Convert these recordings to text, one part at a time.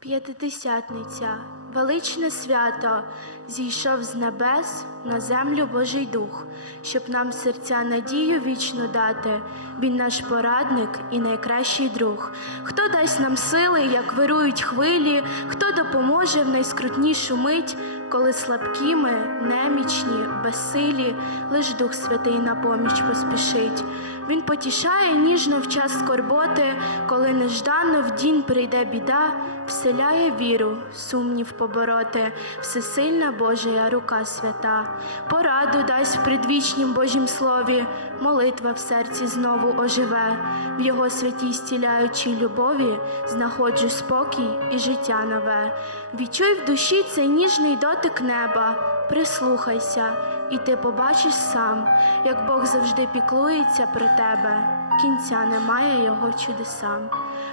П'ятидесятниця, величне свято, зійшов з небес на землю Божий Дух, щоб нам серця надію вічну дати. Він наш порадник і найкращий друг. Хто дасть нам сили, як вирують хвилі, хто допоможе в найскрутнішу мить, коли слабкі ми, немічні, безсилі, лиш Дух Святий на поміч поспішить. Він потішає ніжно в час скорботи, коли неждано в дім прийде біда, вселяє віру, сумнів побороти, всесильна Божия рука свята, пораду дасть в предвічнім Божім слові, молитва в серці знову оживе, в його святій стіляючій любові знаходжу спокій і життя нове. Відчуй в душі цей ніжний дотик неба, прислухайся, і ти побачиш сам, як Бог завжди піклується про тебе, кінця немає його чудесам.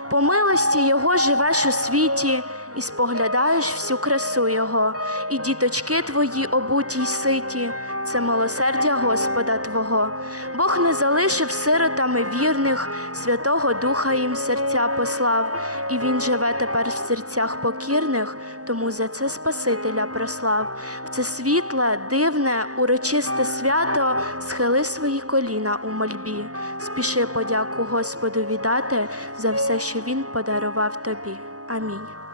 По милості Його живеш у світі і споглядаєш всю красу Його, і діточки твої обуті й ситі, це милосердя Господа Твого. Бог не залишив сиротами вірних, Святого Духа їм серця послав, і Він живе тепер в серцях покірних, тому за це Спасителя прослав. В це світле, дивне, урочисте свято схили свої коліна у мольбі, спіши подяку Господу віддати за все, що Він подарував тобі. Амінь.